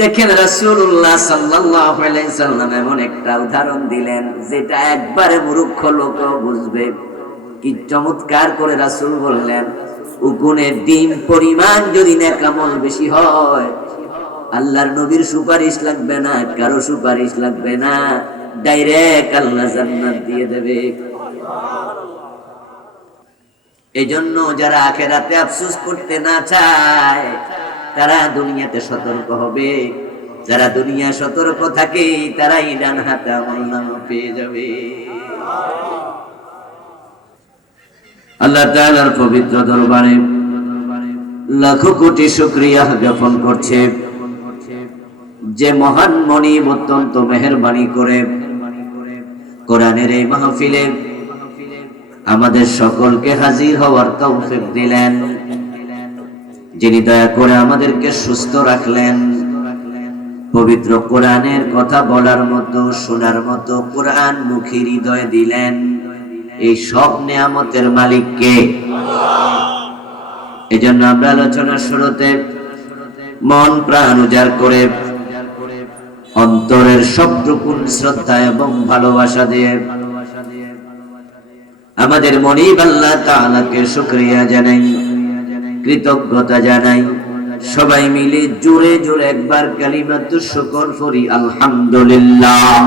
দেখেন আলাইহি সাল্লাম এমন একটা উদাহরণ দিলেন, যেটা একবারে মূর্খ লোক বুঝবে। কি চমৎকার করে রাসূল বললেন, উকুনের ডিম পরিমাণ যদি নেকামল বেশি হয়, আল্লাহর নবীর সুপারিশ লাগবে না, কারও সুপারিশ লাগবে না, ডাইরেক্ট আল্লাহ জান্নাত দিয়ে দেবে। এই জন্য যারা আখেরাতে আফসোস করতে না চায় তারা দুনিয়াতে সতর্ক হবে। যারা দুনিয়া সতর্ক থাকে, তারাই ডান হাতে আমল নামা পেয়ে যাবে। আল্লাহ পবিত্র দরবারে কোটি জ্ঞাপন করছে। যে মহান মনিব অত্যন্ত মেহরবানি করে কোরআনের এই মাহফিলে আমাদের সকলকে হাজির হওয়ার তৌফিক দিলেন। যিনি দয়া করে আমাদেরকে সুস্থ রাখলেন। পবিত্র কোরআনের কথা বলার মতো, শোনার মতো কোরআন মুখী হৃদয় দিলেন। এই সব নেয়ামতের মালিককে এই জন্য আমরা আলোচনার শুরুতে মন প্রাণ উজাড় করে অন্তরের সবটুকুন শ্রদ্ধা এবং ভালোবাসা দিয়ে আমাদের মনিব আল্লাহ তাআলাকে শুকরিয়া জানাই। কৃতজ্ঞতা জানাই। সবাই মিলে জোরে জোরে একবার কালিমাতু শুকর করি, আলহামদুলিল্লাহ।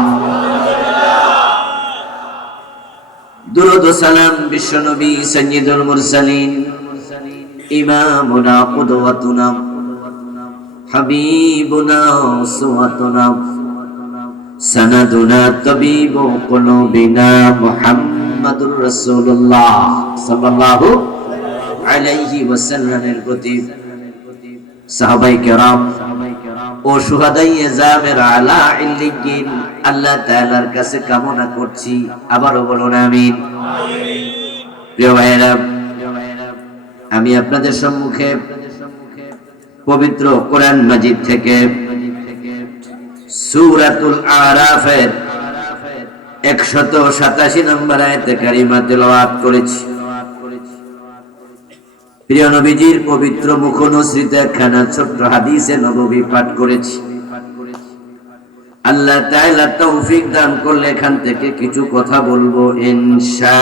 দুরুদ সালাম বিশ্বনবী সাইয়্যিদুল মুরসালিন, ইমামুনা কুদওয়াতুনা হাবিবুনা উসওয়াতুনা সানাদুনা, তাবিবু, কুলুবিনা, মুহাম্মাদুর রাসূলুল্লাহ সাল্লাল্লাহু আলাইহি ওয়াসাল্লামের প্রতি সাহাবাই কেরাম ও সুহাদাই এজামের আলা ইল্লিগিন, আল্লাহ তাআলার কাছে কামনা করছি। আবারও বলুন, আমিন। প্রিয় ভাইয়েরা, আমি আপনাদের সম্মুখে পবিত্র কোরআন মাজিদ থেকে সূরাতুল আরাফের একশত সাতাশি নম্বর আয়াতে কারিমা তেলাওয়াত করেছি। প্রিয় নবীজির পবিত্র মুখনশ্রিত একখানা ছোট্ট হাদিসে নববী পাঠ করেছি। আল্লাহ তাআলা তৌফিক দান করলে এখান থেকে কিছু কথা বলব ইনশা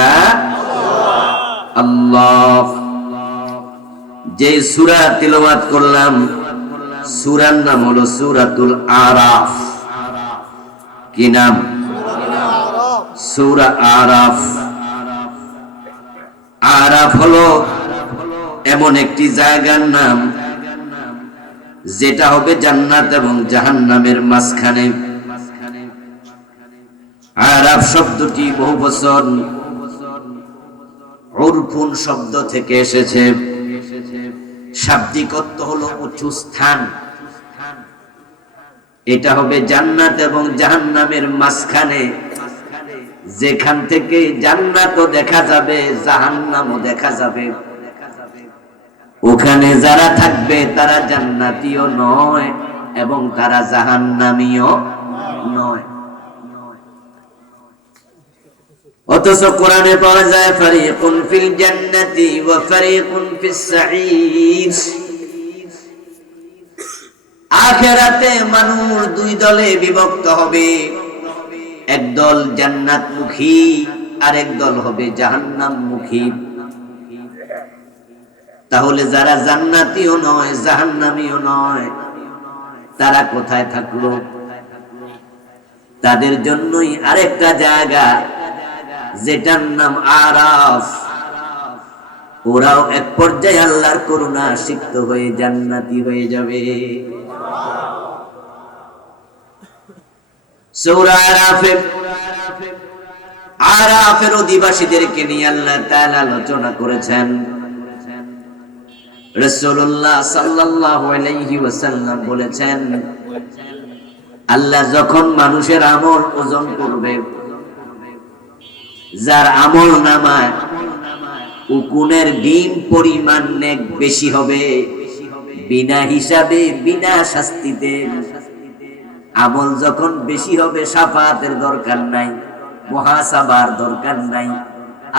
আল্লাহ। যে সুরা তিলাওয়াত করলাম, সুরার নাম হলো সূরাতুল আরাফ। কি নাম? সূরা আরাফ। আরাফ হলো এমন একটি জায়গার নাম, যেটা হবে জান্নাত এবং জাহান্নামের মাঝখানে। আরাফ শব্দটি বহু বছর উরফুন শব্দ থেকে এসেছে। শাব্দিক অর্থ হলো উঁচু স্থান। এটা হবে জান্নাত এবং জাহান্নামের মাঝখানে। যেখান থেকে জান্নাতও দেখা যাবে, জাহান্নামও দেখা যাবে। ওখানে যারা থাকবে তারা জান্নাতীয় নয় এবং তারা জাহান্নামীয় নয়। অথচ কোরআনে পাওয়া যায় ফিল জান্নাতি আখেরাতে মানুষ দুই দলে বিভক্ত হবে। একদল জান্নাতমুখী আর একদল হবে জাহান্নামমুখী। তাহলে যারা জান্নাতীয় নয় জাহান্নামীয় নয়, তারা কোথায় থাকল? তাদের জন্যই আরেকটা জায়গা যেটার নাম আরাফ। ওরাও এক পর্যায়ে আল্লাহর করুণা সিক্ত হয়ে জান্নাতি হয়ে যাবে। আরাফের অধিবাসীদেরকে নিয়ে আল্লাহ তাআলা আলোচনা করেছেন। রাসূলুল্লাহ সাল্লাল্লাহু বলেছেন, আল্লাহ যখন মানুষের আমল ওজন করবে, যার আমল নামায় উকুনের ডিম পরিমাণ নেক বেশি হবে, বিনা হিসাবে, বিনা শাস্তিতে। আমল যখন বেশি হবে, সাফাতের দরকার নাই, মহাসাবার দরকার নাই।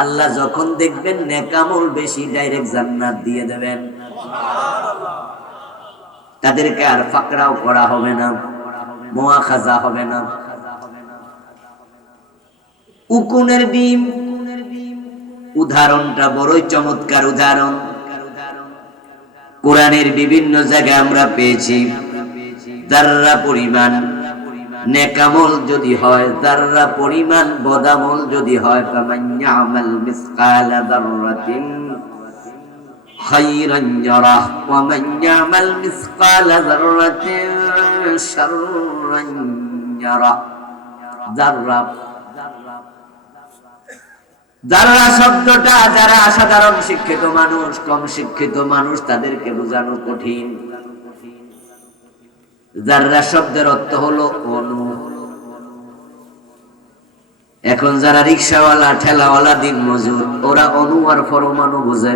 আল্লাহ যখন দেখবেন নেকামল বেশি, ডাইরেক্ট জান্নাত দিয়ে দেবেন। তাদেরকে আর ফাকরাও করা হবে না মোয়া খাজা হবে না। উকুনের ডিম উদাহরণটা বড়ই চমৎকার উদাহরণ। কোরআনের বিভিন্ন জায়গায় আমরা পেয়েছি দাররা পরিমাণ নেকামল যদি হয় দাররা পরিমাণ বদামল যদি হয়, ফামান ইয়ামাল মিসকালা দাররাতিন ইয়ারাহ ওয়া মান ইয়ামাল মিসকালা দাররাতিন শাররান ইয়ারাহ দাররা যারা শব্দটা যারা সাধারণ শিক্ষিত মানুষ, কম শিক্ষিত মানুষ, তাদেরকে বোঝানো কঠিন। যারা শব্দের অর্থ হলো অনু। এখন যারা রিক্সাওয়ালা, ঠেলাওয়ালা দিন মজুর ওরা অনু আর পরমাণু বোঝে।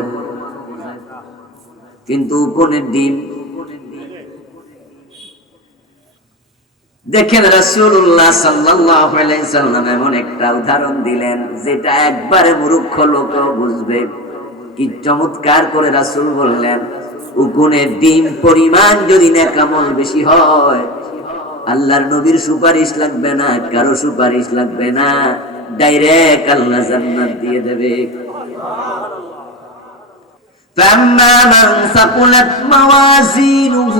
কিন্তু কোনের দিন। দেখেন আলাইহি সাল্লাম এমন একটা উদাহরণ দিলেন, যেটা একবারে মূর্খ লোক বুঝবে। কি চমৎকার করে রাসূল বললেন, উকুনের ডিম পরিমাণ যদি নেকামল বেশি হয়, আল্লাহর নবীর সুপারিশ লাগবে না, কারও সুপারিশ লাগবে না, ডাইরেক্ট আল্লাহ জান্নাত দিয়ে দেবে। فأما من ثقلت موازينه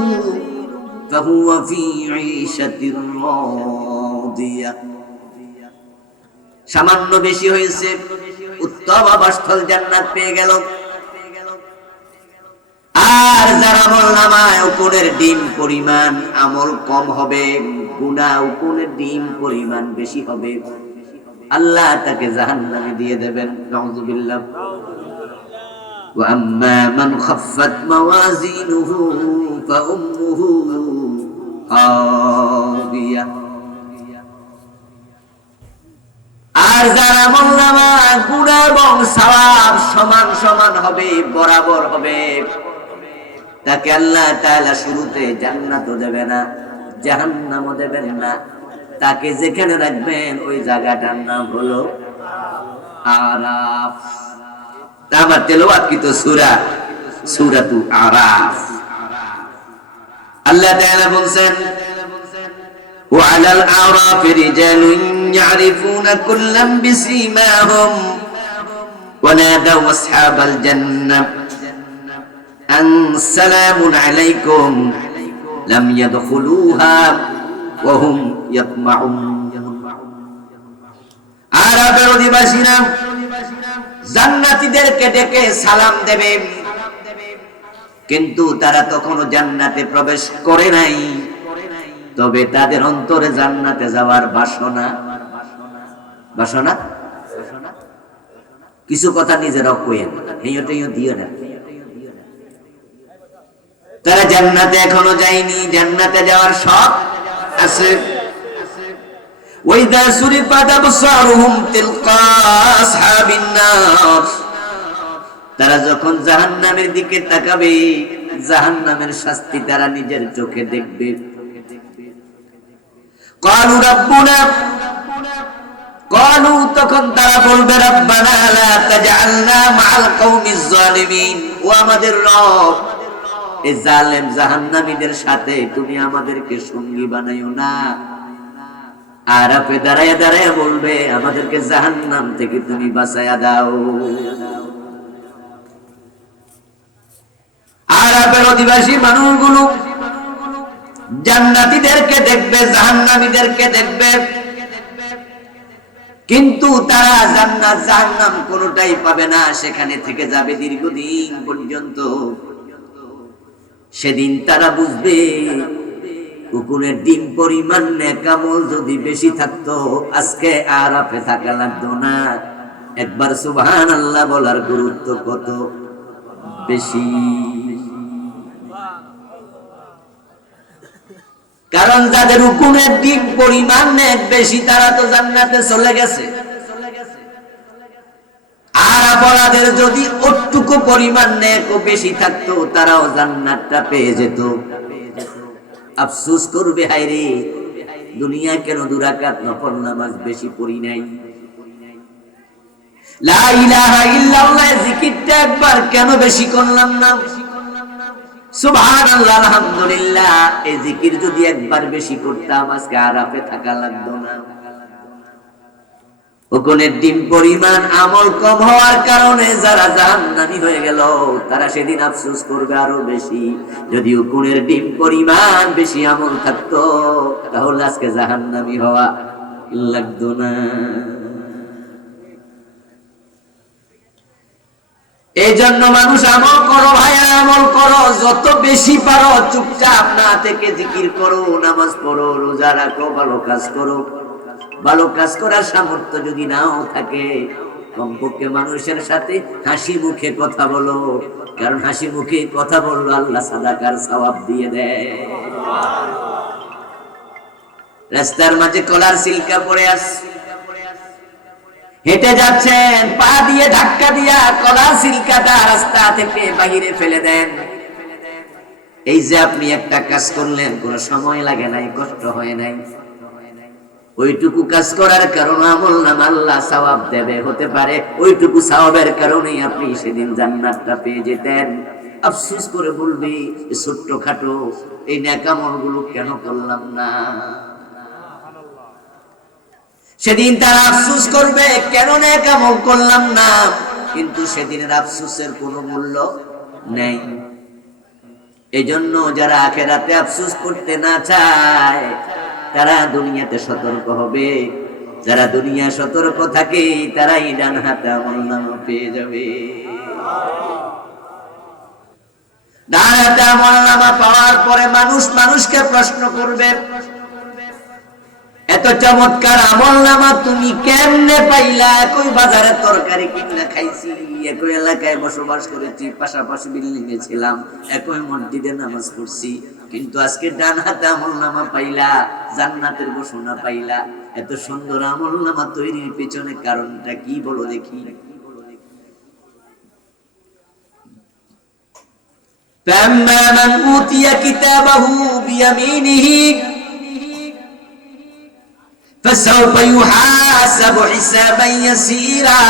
فهو في عيشة راضية সামান্য বেশি হয়েছে উত্তম আবাসস্থল জান্নাত পেয়ে গেল আর যারা আমল নামায় উকুনের ডিম পরিমাণ আমল কম হবে গুণা উকুনের ডিম পরিমাণ বেশি হবে আল্লাহ তাকে জাহান্নামে দিয়ে দেবেন নাউযুবিল্লাহ وأما من خفت موازينه فأمه هاوية আর যারা মোল্লামা গুণা এবং সওয়াব সমান সমান হবে বরাবর হবে তাকে আল্লাহ তাআলা শুরুতে জান্নাতও দেবে না জাহান্নামও দেবেন না তাকে যেখানে রাখবেন ওই জায়গাটার নাম হলো আরাফ আমার তেলাওয়াতকৃত সূরা সূরাতু আরাফ আল্লাহ তাআলা বলছেন وعلى الأعراف رجال يعرفون كلا بسيماهم ونادوا أصحاب الجنة أن سلام عليكم لم يدخلوها وهم يطمعون আরবের অধিবাসীরা জান্নাতীদেরকে ডেকে সালাম দেবে। কিন্তু তারা তখনও জান্নাতে প্রবেশ করে নাই। তবে তাদের অন্তরে জান্নাতে যাওয়ার বাসনা। বাসনা? কিছু কথা নিজেরাও কইেন টেইও দিও না। তারা জান্নাতে এখনও যায়নি। জান্নাতে যাওয়ার শখ আছে? وإذا سرفت أبصارهم تلقاء أصحاب النار তারা যখন জাহান্নামের দিকে তাকাবে জাহান্নামের শাস্তি তারা নিজের চোখে দেখবে قالوا ربنا قالوا তখন তারা বলবে রব্বানা লা তাজআলনা মাআল কওমিজ জালিমিন ও আমাদের রব এই জালেম জাহান্নামীদের সাথে তুমি আমাদেরকে সঙ্গী বানাইও না আরাফে দাঁড়ায় দাঁড়ায় বলবে, আমাদেরকে জাহান্নাম থেকে তুমি বাঁচাইয়া দাও। আরাফের অধিবাসী মানুষগুলো দেখবে, জাহান্নামীদেরকে দেখবে। কিন্তু তারা জান্নাত, জাহান্নাম কোনোটাই পাবে না, সেখানে থেকে যাবে দীর্ঘদিন পর্যন্ত। সেদিন তারা বুঝবে কুকুরের ডিম পরিমাণ নেকামল যদি বেশি থাকতো, আজকে আর আপে থাকা লাগতো না। একবার সুবহান আল্লাহ বলার গুরুত্ব কত? বেশি। কারণ যাদের উকুনের ডিম পরিমাণ বেশি, তারা তো জান্নাতে চলে গেছে। আর অপরাধের যদি ওটুকু পরিমাণ নেক বেশি থাকতো, তারাও জান্নাতটা পেয়ে যেত। আফসোস করবে হায়রে দুনিয়া কেন দুরাকাত নফল নামাজ বেশি পড়ি নাই? জিকিরটা একবার কেন বেশি করলাম না? এই জিকির যদি একবার বেশি করতাম, আজকে থাকা লাগতো না। উকুনের ডিম পরিমাণ আমল কম হওয়ার কারণে যারা জাহান্নামী হয়ে গেল, তারা সেদিন আফসোস করবে আরও বেশি। যদি উকুনের ডিম পরিমাণ বেশি আমল থাকতো, তাহলে আজকে জাহান্নামী হওয়া লাগতো না। এই জন্য মানুষ আমল করো ভাইয়া আমল করো। যত বেশি পারো, চুপচাপ না থেকে জিকির করো, নামাজ পড়ো, রোজা রাখো, ভালো কাজ করো। ভালো কাজ করার সামর্থ্য যদি নাও থাকে, কমপক্ষে মানুষের সাথে হাসি মুখে কথা বলো। কারণ হাসি মুখে কথা বলল আল্লাহ সাদাকার সওয়াব দিয়ে দেয়। রাস্তার মাঝে কলার সিলকা পড়ে আস হেঁটে যাচ্ছেন, পা দিয়ে ধাক্কা দিয়া কলার সিলকাটা রাস্তা থেকে বাহিরে ফেলে দেন। এই যে আপনি একটা কাজ করলেন, কোনো সময় লাগে নাই, কষ্ট হয় নাই। ওইটুকু কাজ করার কারণে আমল নাম আল্লাহ সওয়াব দেবে, হতে পারে ওইটুকু সওয়াবের কারণেই আপনি সেদিন জান্নাতটা পেয়ে যেতেন। আফসোস করে বলবি ছোট্ট খাটো এই ন্যাকামলগুলো কেন করলাম না? সেদিন তারা আফসোস করবে, কেন ন্যাকামল করলাম না? কিন্তু সেদিনের আফসোসের কোনো মূল্য নেই। এজন্য যারা আখেরাতে আফসোস করতে না চায় তারা দুনিয়াতে সতর্ক হবে। যারা দুনিয়া সতর্ক থাকে, তারাই ডান হাতে আমল নামা পেয়ে যাবে। ডান হাতে আমল নামা পাওয়ার পরে মানুষ মানুষকে প্রশ্ন করবে এত চমৎকার আমল নামা তুমি কেমনে পাইলা একই বাজারে তরকারি কিনা খাইছি একই এলাকায় বসবাস করেছি পাশাপাশি বিল্ডিং এ ছিলাম একই মসজিদে নামাজ পড়ছি কিন্তু আজকে ডান হাতে আমল নামা পাইলা জান্নাতের ঘোষণা পাইলা এত সুন্দর আমল নামা তৈরির পেছনে কারণটা কি বলো দেখি فأما من أوتي كتابه بيمينه فسوف يحاسب حسابا يسيرا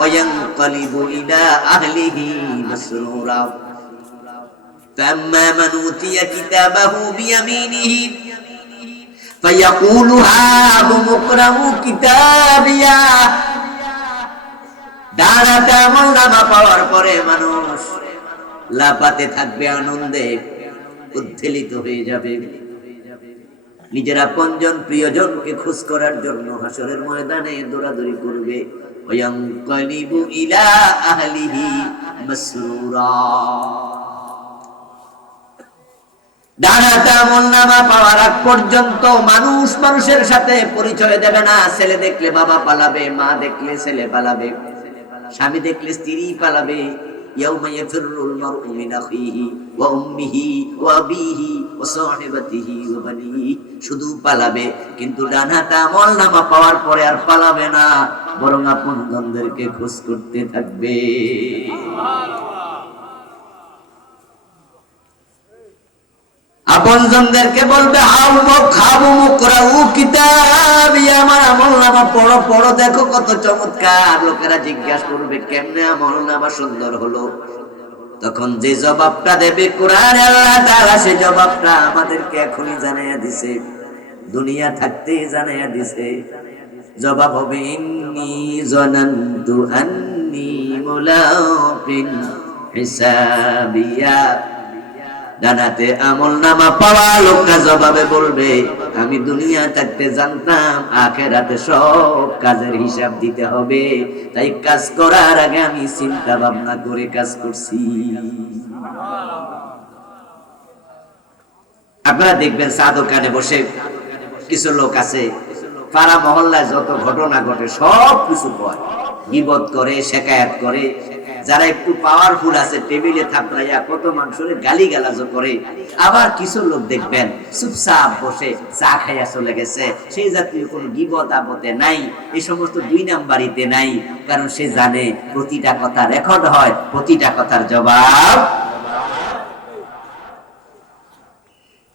وينقلب إلى أهله مسرورا فأما من أوتي كتابه بيمينه فيقول هاهم اقرأوا كتابيا ডানাতে আমল নামা পাওয়ার পরে মানুষ লাপাতে থাকবে আনন্দে উদ্ধেলিত হয়ে যাবে নিজের আপনজন প্রিয়জনকে খোঁজ করার জন্য হাসরের ময়দানে দৌড়াদৌড়ি করবে। পাওয়ার আগ পর্যন্ত মানুষ মানুষের সাথে পরিচয় দেবে না। ছেলে দেখলে বাবা পালাবে, মা দেখলে ছেলে পালাবে, স্বামী দেখলে স্ত্রী পালাবে। يوم يفر المرء من أخيه وأمه وأبيه وصاحبته وبنيه। শুধু পালাবে, কিন্তু ডান হাতে আমল নামা পাওয়ার পরে আর পালাবে না, বরং আপনজনদেরকে খোঁজ করতে থাকবে। জনদেরকে বলবে হাউ মুখ, খাবু মুখ করাউ কিতাব। আমার আমল নামা পড়ো পড়ো, দেখো কত চমৎকার। লোকেরা জিজ্ঞাসা করবে, কেমনে আমল নামা সুন্দর হলো? তখন যে জবাবটা দেবে, কোরআন আল্লাহ তাআলা সে জবাবটা আমাদেরকে এখনই জানাইয়া দিছে। দুনিয়া থাকতে জানাইয়া দিছে। জবাব হবে, ইন্নি জানান্তু আন্নি মুলাকিন হিসাবিয়া। ডানাতে আমল নামা পাওয়া লোকটা জবাবে বলবে, আমি দুনিয়া থাকতে জানতাম আখেরাতে সব কাজের হিসাব দিতে হবে। তাই কাজ করার আগে আমি চিন্তা ভাবনা করে কাজ করছি। আপনারা দেখবেন চা দোকানে বসে কিছু লোক আছে, পাড়া মহল্লায় যত ঘটনা ঘটে সব কিছু কয়। গিবত করে, শেখায়াত করে যারা একটু পাওয়ারফুল আছে টেবিলে থাপড়াইয়া কত মানুষের গালি গালাজও করে। আবার কিছু লোক দেখবেন, চুপচাপ বসে চা খাইয়া চলে গেছে। সেই জাতীয় কোনো গিবত আপতে নাই, এই সমস্ত দুই নাম্বারিতে নাই, কারণ সে জানে প্রতিটা কথা রেকর্ড হয়, প্রতিটা কথার জবাব।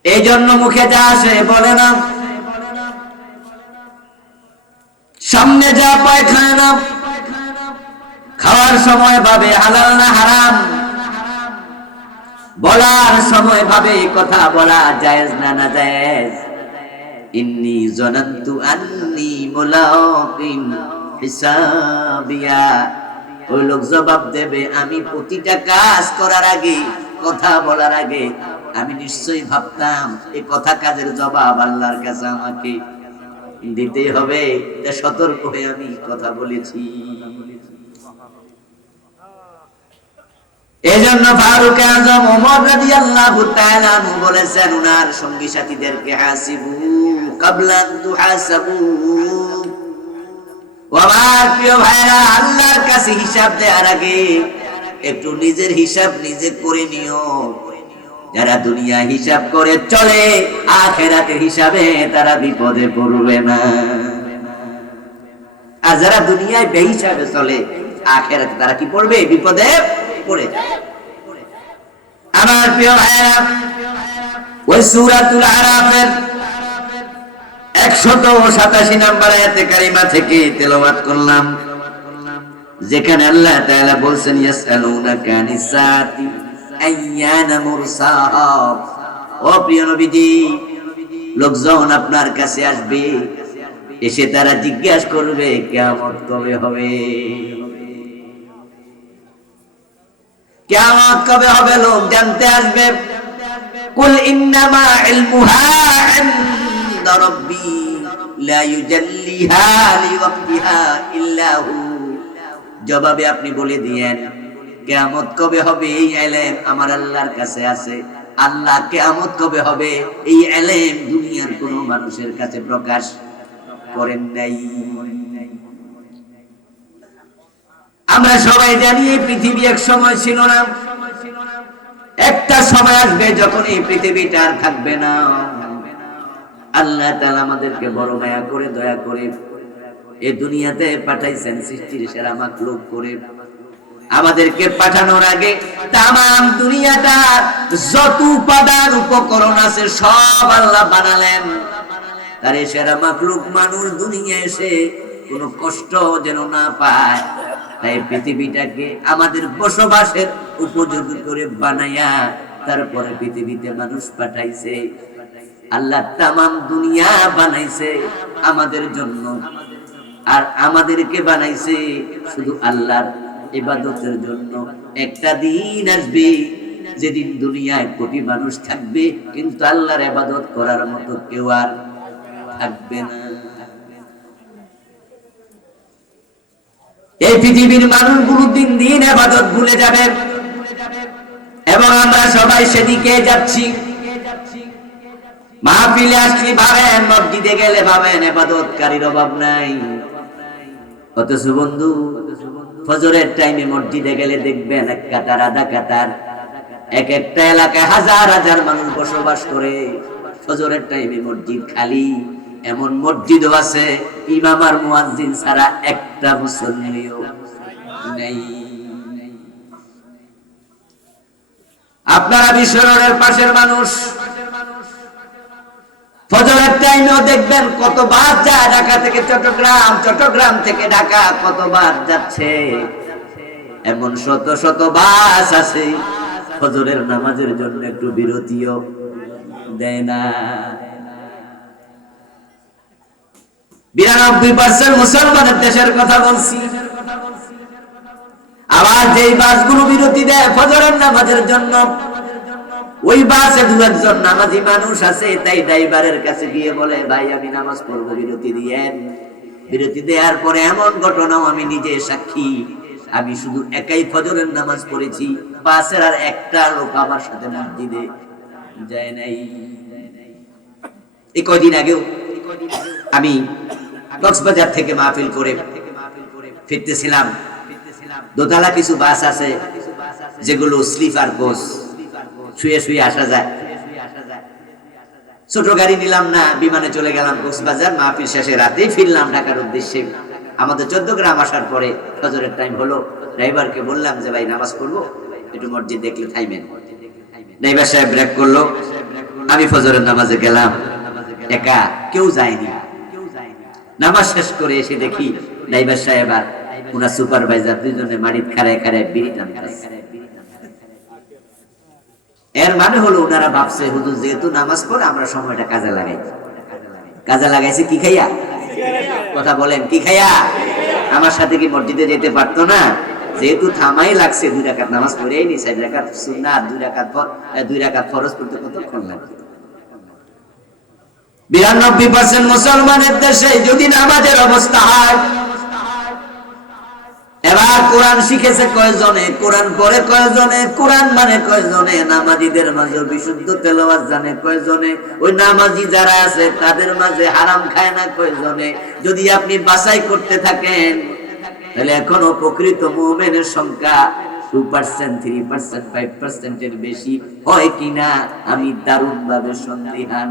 এই জন্য মুখে যা আসে, বলে না। সামনে যা পায় খায় না খাওয়ার সময় ভাবে হালাল না হারাম? বলার সময় ভাবে কথা বলা জায়েজ না না জায়েজ? ইন্নি জনান্তু আন্নি মুলাকিন হিসাবিয়া। ওই লোক জবাব দেবে, আমি প্রতিটা কাজ করার আগে, কথা বলার আগে, আমি নিশ্চয়ই ভাবতাম এই কথা কাজের জবাব আল্লাহর কাছে আমাকে দিতে হবে। সতর্ক হয়ে আমি কথা বলেছি। এজন্য ফারুক আজম ওমর আনহু বলেছেন, উনার সঙ্গী সাথীদেরকে হাসিবু আমার প্রিয় ভাইরা, আল্লাহর কাছে হিসাব দেওয়ার আগে একটু নিজের হিসাব নিজে করে নিও। যারা দুনিয়া হিসাব করে চলে আখেরাতের হিসাবে তারা বিপদে পড়বে না। আর যারা দুনিয়ায় বেহিসাবে চলে আখেরাতে তারা কি পড়বে? বিপদে পড়ে যায়। আমার প্রিয় ভাইরা ওই সূরাতুল আরাফের আয়াতে কারিমা থেকে করলাম, যেখানে আল্লাহ তাআলা বলছেন, ইয়াসআলুনাকা আনিসাতি আইয়ানা ও প্রিয় নবীজি, লোকজন আপনার কাছে আসবে, এসে তারা জিজ্ঞাসা করবে কেমন কবে হবে? কিয়ামত কবে হবে লোক জানতে আসবে? কুল ইন্নামা লা ইউজাল্লিহা লিওয়াক্তিহা ইল্লা হু জবাবে আপনি বলে দিয়েন, কিয়ামত কবে হবে এই ইলম আমার আল্লাহর কাছে আছে। আল্লাহ কিয়ামত কবে হবে এই ইলম দুনিয়ার কোন মানুষের কাছে প্রকাশ করেন নাই। আমরা সবাই জানি এই পৃথিবী এক সময় ছিল না। একটা সময় আসবে যখন এই পৃথিবীটা আর থাকবে না। আল্লাহ তাআলা আমাদেরকে বড় মায়া করে, দয়া করে এই দুনিয়াতে পাঠাইছেন সৃষ্টির সেরা মাকলুক করে। আমাদেরকে পাঠানোর আগে তাম দুনিয়াটা যত উপাদান, উপকরণ আছে সব আল্লাহ বানালেন। তার সেরা মাকলুক মানুষ দুনিয়া এসে কোনো কষ্ট যেন না পায়। তাই পৃথিবীটাকে আমাদের বসবাসের উপযোগী করে বানাইয়া তারপরে পৃথিবীতে মানুষ পাঠাইছে। আল্লাহ তামাম দুনিয়া বানাইছে আমাদের জন্য। আর আমাদেরকে বানাইছে শুধু আল্লাহর ইবাদতের জন্য। একটা দিন আসবে, যেদিন দুনিয়ায় কোটি মানুষ থাকবে, কিন্তু আল্লাহর ইবাদত করার মতো কেউ আর থাকবে না। এই পৃথিবীর মানুষগুলো দিন দিন আবাদত ভুলে যাবে। এবং আমরা সবাই সেদিকে যাচ্ছি। মাহফিলে আসলি ভাবেন, মসজিদে গেলে ভাবেন, এবাদতকারীর অভাব নাই। ফজরের টাইমে মসজিদে গেলে দেখবেন এক কাতার, আধা কাতার, এক একটা এলাকায় হাজার হাজার মানুষ বসবাস করে। ফজরের টাইমে মসজিদ খালি। এমন মসজিদও আছে, ইমাম আর মুয়াজ্জিন ছাড়া একটা মুসল্লিও নেই। আপনারা বিশ্বরের পাশের মানুষ। ফজরের টাইমেও দেখবেন যায় ঢাকা থেকে চট্টগ্রাম চট্টগ্রাম থেকে ঢাকা কত বাস যাচ্ছে। এমন শত শত বাস আছে, ফজরের নামাজের জন্য একটু বিরতিও দেয় না। বিরানব্বই পার্সেন্ট মুসলমানের দেশের কথা বলছি। আবার যেই বাসগুলো বিরতি দেয় ফজরের নামাজের জন্য, ওই বাসে দু একজন নামাজি মানুষ আছে, তাই ড্রাইভারের কাছে গিয়ে বলে, ভাই, আমি নামাজ পড়ব, বিরতি দিয়েন বিরতি দেওয়ার পরে এমন ঘটনাও আমি নিজে সাক্ষী। আমি শুধু একাই ফজরের নামাজ পড়েছি, বাসের আর একটা লোক আমার সাথে মসজিদে যায় নাই। এই কয়দিন আগেও আমি কক্সবাজার থেকে মাহফিল করে ফিরতেছিলাম। দোতলা কিছু বাস আছে, যেগুলো স্লিপার কোচ শুয়ে শুয়ে আসা যায়। ছোট গাড়ি নিলাম না, বিমানে চলে গেলাম কক্সবাজার। মাহফিল শেষে রাতেই ফিরলাম ঢাকার উদ্দেশ্যে। আমাদের চোদ্দ গ্রাম আসার পরে ফজরের টাইম হলো। ড্রাইভারকে বললাম যে, ভাই, নামাজ পড়ব? একটু মসজিদ দেখলে থাইমেন। ড্রাইভার সাহেব ব্রেক করল। আমি ফজরের নামাজে গেলাম। একা কেউ যায়নি। নামাজ শেষ করে এসে দেখি ড্রাইভার সাহেব আর উনার সুপারভাইজার দুইজনে মাটির খাড়ায় খাড়ায় বিড়ি টানতেছে। এর মানে হলো ওনারা ভাবছে, হুজুর, যেহেতু নামাজ পড়ে আমরা সময়টা কাজে লাগাই। কাজে লাগাইছে কি খাইয়া? কথা বলেন, কি খাইয়া? আমার সাথে কি মসজিদে যেতে পারতো না? যেহেতু থামাই লাগছে, দুই রাকাত নামাজ পড়েই নি, চার রাকাত সুন্নাত, দুই রাকাত দুই রাকাত ফরজ পড়তে কতক্ষণ লাগবে? বিরানব্বই পার্সেন্ট মুসলমানের দেশে যদি নামাজের অবস্থা হয়। এবার কোরআন শিখেছে কয়জনে? কোরআন পড়ে কয়জনে? কোরআন মানে কয়জনে? নামাজিদের মাঝে বিশুদ্ধ তেলাওয়াত জানে কয়জনে? ওই নামাজি যারা আছে, তাদের মাঝে হারাম খায় না কয়জনে? যদি আপনি বাছাই করতে থাকেন, তাহলে এখনও প্রকৃত মুমিনের সংখ্যা two percent three percent five পার্সেন্টের বেশি হয় কিনা? আমি দারুণ ভাবে সন্দিহান।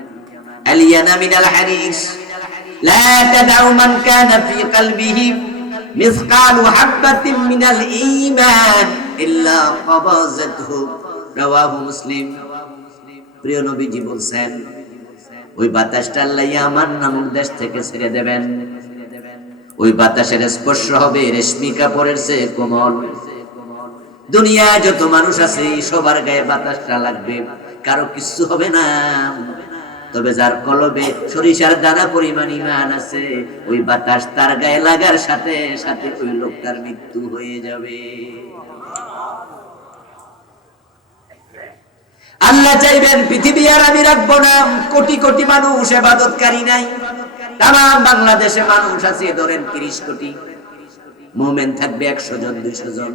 الين من الحريش لا تدع من كان في قلبه مثقال حبة من الإيمان إلا قبضته رواه مسلم প্রিয় নবীজি বলছেন ওই বাতাসটা আল্লাহ ইয়ামান নামক দেশ থেকে ছেড়ে দেবেন ওই বাতাসের স্পর্শ হবে রেশমি কাপড়ের চেয়ে কোমল দুনিয়ায় যত মানুষ আছে সবার গায়ে বাতাসটা লাগবে কারো কিছু হবে না তবে যার কলবে সরিষার দানা পরিমাণ ইমান আছে, ওই বাতাস তার গায়ে লাগার সাথে সাথে ওই লোকটার মৃত্যু হয়ে যাবে। আল্লাহ চাইবেন পৃথিবী আর আমি রাখব না, কোটি কোটি মানুষ এবাদতকারী নাই। তাম বাংলাদেশে মানুষ আছে, ধরেন তিরিশ কোটি। মোমেন থাকবে একশো জন, দুইশো জন।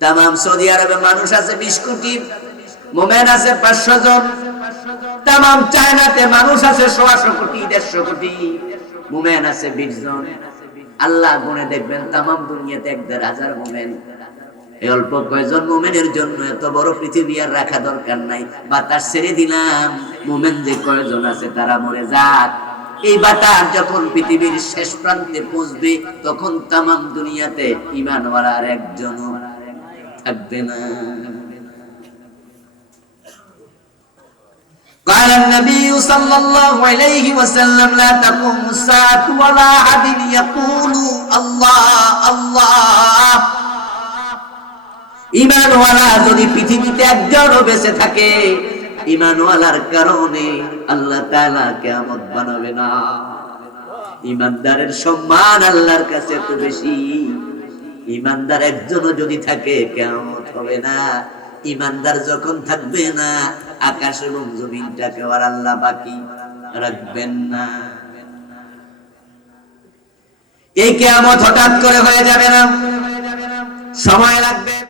তাম সৌদি আরবে মানুষ আছে বিশ কোটি। মোমেন আছে পাঁচশো জন। তাম চায়নাতে মানুষ আছে সোয়াশো কোটি, দেড়শো কোটি। মোমেন আছে বিশ জন। আল্লাহ গুনে দেখবেন তাম দুনিয়াতে এক দেড় হাজার মোমেন। এই অল্প কয়জন মোমেনের জন্য এত বড় পৃথিবী আর রাখা দরকার নাই। বাতাস ছেড়ে দিলাম। মোমেন যে কয়জন আছে তারা মরে যাক। এই বাতাস যখন পৃথিবীর শেষ প্রান্তে পৌঁছবে, তখন তামাম দুনিয়াতে ইমানওয়ালা আর একজনও থাকবে না। قال النبي صلى الله عليه وسلم لا تقوم الساعة ولا أحد يقول الله الله ইমানওয়ালা যদি পৃথিবীতে একজনও বেঁচে থাকে ইমানওয়ালার কারণে আল্লাহ তাআলা কিয়ামত বানাবে না ইমানদারের সম্মান আল্লাহর কাছে এত বেশি ইমানদার একজনও যদি থাকে কিয়ামত হবে না ইমানদার যখন থাকবে না, আকাশ এবং জমিনটাকে আর আল্লাহ বাকি রাখবেন না। এই কেয়ামত হঠাৎ করে হয়ে যাবে না। সময় লাগবে।